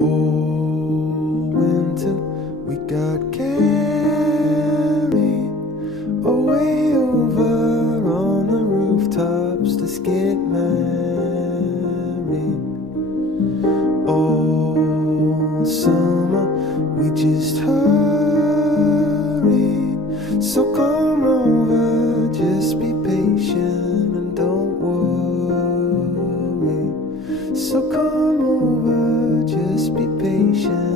Oh, winter, we got carried away over on the rooftops. Let's get married. All summer, we just hurried. So come over, just be patient and don't worry. So come over, just be patient.